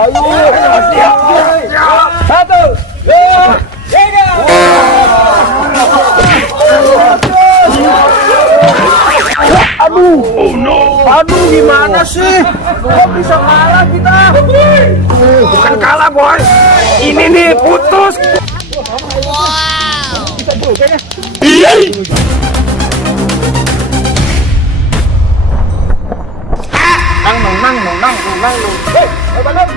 Ayo, siap. Satu, dua, tiga. Aduh, aduh, gimana sih? Kok bisa kalah kita? Bukan kalah, boy. Ini nih putus. Bisa juga ya? Nang. Hei, Bandung.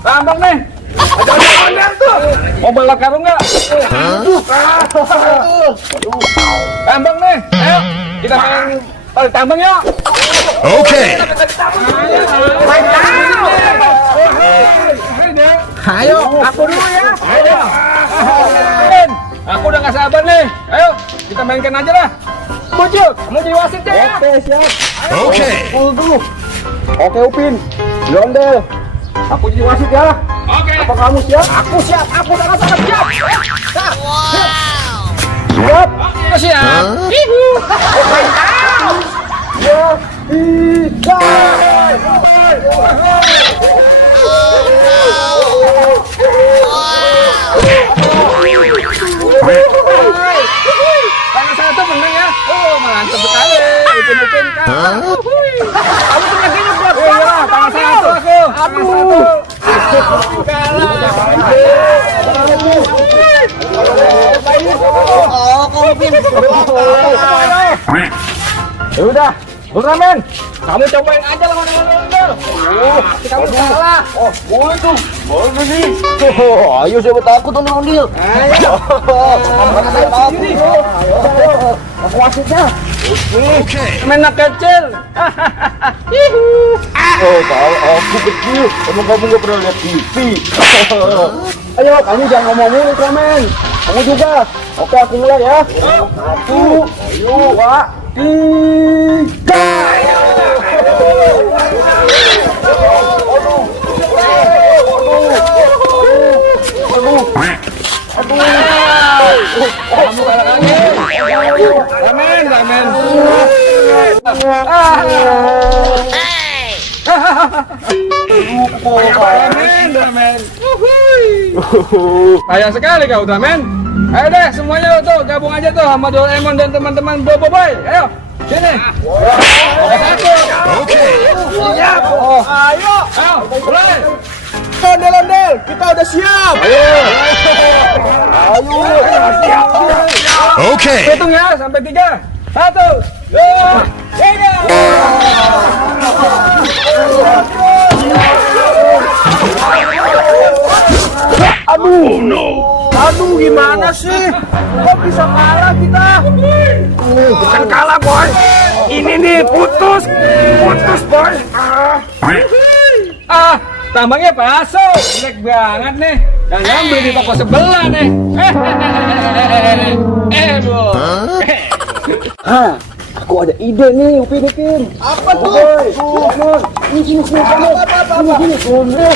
Tambang nih. Ada tuh. Mau balap karung nggak? Tambang nih. Ayo, kita main tarik tambang yuk. Oke. Ayo, aku dulu ya. Ayo. Aku udah gak sabar nih. Ayo, kita mainkan aja lah. Bujuk, kamu jadi wasitnya ya. Oke, siap. Oke. Full dulu. Oke, Upin. Yondel. Aku jadi wasit ya. Oke. Apa kamu siap? Aku siap. Aku sangat siap. Siap. Aku siap. Ihu. Ya, tiga. Tangan satu menang ya. Oh, mantap sekali. Upin kan. Kamu tuh kakinya kuat. Iya, tangan satu aku. Aduh. Oh, kalau Upin. Ya udah, Ultraman, kamu cobain aja lawan Ondel. Kamu salah. Oh, boleh tuh. Boleh nih. Ayo siapa takut tuh Ondel. Ayo. Aku wasitnya. Oke. Main anak kecil. Oh, kalau aku kecil, emang kamu nggak pernah lihat TV. Ayo, kamu jangan ngomong mulu, Ultraman. Kamu juga. Oke, aku mulai ya. 1, 2, 3. Kamu kalah lagi. Ramen. Ramen. Sayang sekali kau, Ultraman. Ayo deh, semuanya tuh gabung aja tuh sama Doraemon dan teman-teman Boboiboy. Ayo, sini. Satu. Oke. Siap. Ayo, mulai. Ondel, kita udah siap. Ayo. Siap. Oke. Hitung ya sampai 3. 1, 2, 3. Aduh, gimana sih? Kok bisa kalah kita? Bukan kalah, boy. Ini nih putus, boy. Tambangnya palsu. Jelek banget nih. Dan ngambil di toko sebelah nih. Bu. Aku ada ide nih, Upin. Apa tuh? Sini, kamu. Sini.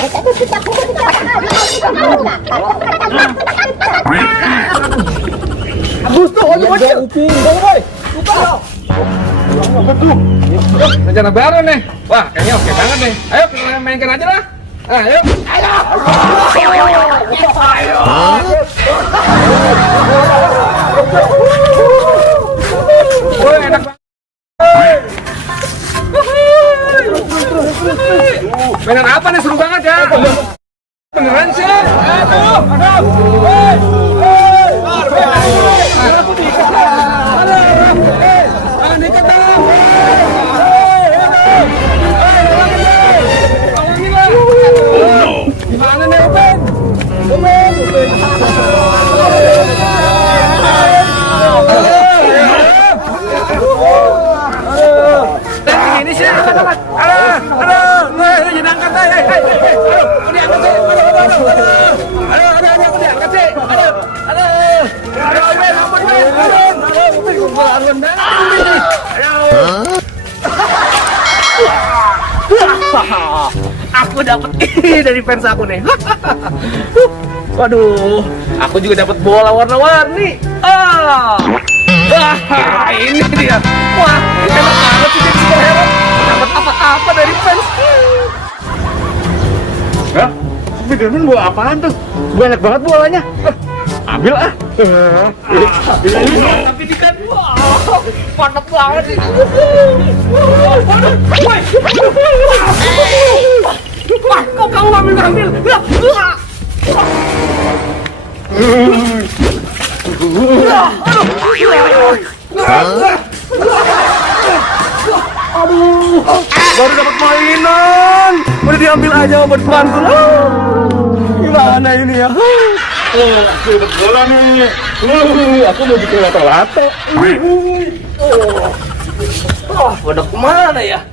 Bagus tuh, Upin. Boy. Lupa lo. Rencana baru nih. Wah, kayaknya oke banget nih. Ayo kita mainkan aja lah. Ayo. Woi, enak banget. Mainan apa nih, seru banget ya. Beneran sih. Aduh. Aku diikat. Jangan diikat dong. Gimana nih, Upin? Ini sih. Aduh, jangan angkat deh. Aku diangkat sih. Aduh, aku diangkat sih. Aduh, aku dapat ini dari fans aku nih. Waduh, aku juga dapat bola warna-warni. Ini dia. Wah, enak banget sih jadi superhero. Dapat Spiderman bawa apaan tuh? Banyak banget bolanya. Ambil ah. Tapi dikan, wah, mantap banget sih. Wah, kok kamu ngambil? Baru dapat mainan, udah diambil aja buat mantul. Gimana ini ya? Aku dapat bola nih. Aku mau bikin lato-lato. Pada kemana ya?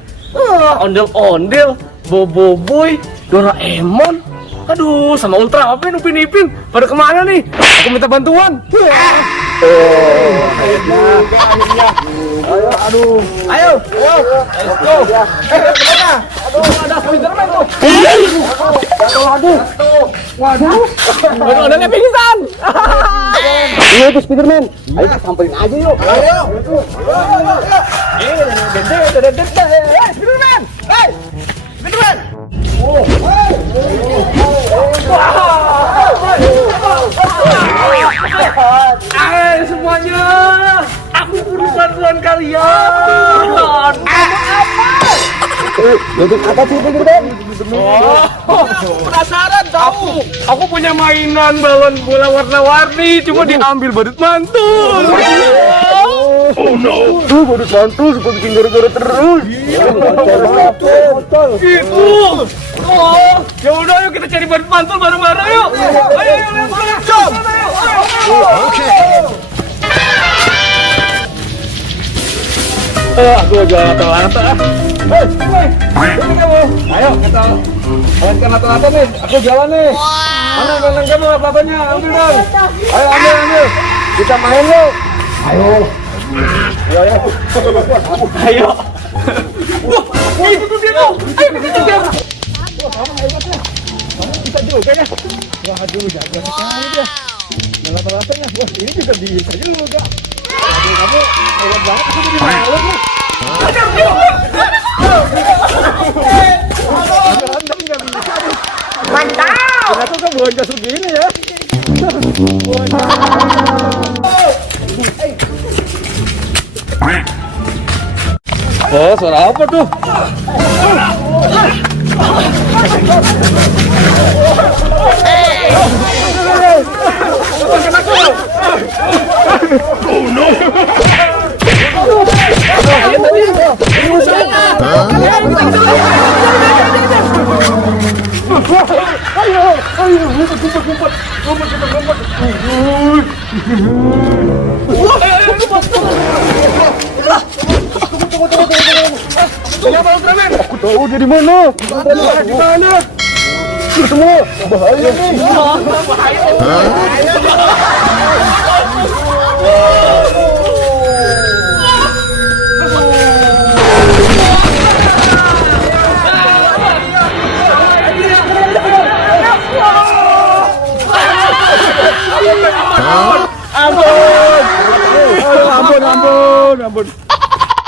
Ondel-ondel, Boboiboy, Doraemon. Aduh, sama Ultra apa Upin Ipin? Pada kemana nih? Aku minta bantuan. Ayo, let's go. Kemana? Aduh, ada Spiderman tuh. Waduh, ada pingsan. Iya itu Spiderman. Ayo samperin aja yuk. Ayo. Hey, Spiderman. Hey, Spiderman. Hai semuanya, aku butuh bantuan kalian. Apa sih Spiderman? Penasaran tahu? Aku punya mainan balon bola warna-warni, cuma diambil badut mantul. Oh no. Tuh badut mantul suka bikin gara-gara terus. Gitu. Oh, ya udah yuk kita cari badut mantul bareng-bareng yuk. Ayo, let's go. Aku aja lato-lato ah. Ini kamu. Ayo kita mainkan lato-lato nih. Aku jalan nih. Mana mainan kamu lato-latonya? Ambil dong. Ayo ambil. Kita main yuk. Ayo. Ayo. Wah, itu tuh dia tuh. Ayo kita kejar. Bisa juga ya. Waduh, jaga sekali dia. Lato-latonya. Wah, ini juga bisa juga. Aduh, kamu hebat banget. Aku jadi malu nih. Mantap. Ternyata kamu bukan kasur gini ya. Suara apa tuh? Aku tahu dia di mana. Di mana? Semua bahaya nih.